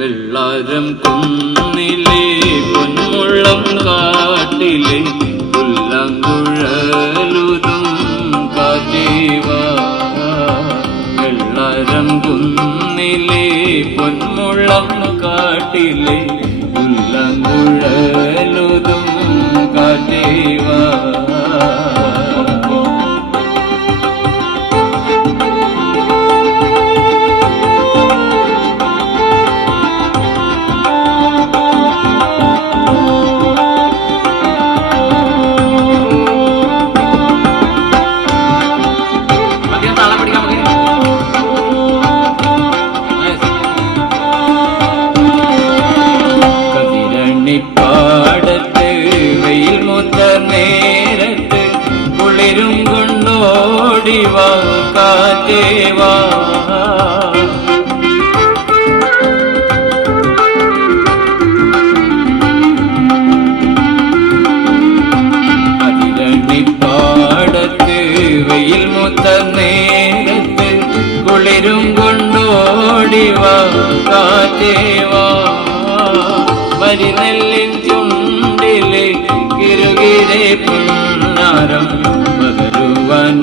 വെള്ളാരം കുന്നിലെ പൊന്മുള്ളം കാട്ടിലെ പുല്ലങ്കുഴലുതും കാറ്റേവാ വെള്ളാരം കുന്നിലെ പൊന്മുള്ളം കാട്ടിലെ പുല്ലങ്കുഴലുതും കതിരണിപ്പാടത്ത് വെയിൽ മുത്ത നേരത്ത് കുളിരും കൊണ്ടോടിവാ കാറ്റേവാ അതിരണിപ്പാടത്ത് വെയിൽ മുത്ത നേരത്ത് കുളിരും കൊണ്ടോടിവാ കാറ്റേവാ മരിനെല്ലിൻ ചുണ്ടിലെ കിരുകിരെ പുണ്ണാരം പകരുവാനോടിവാ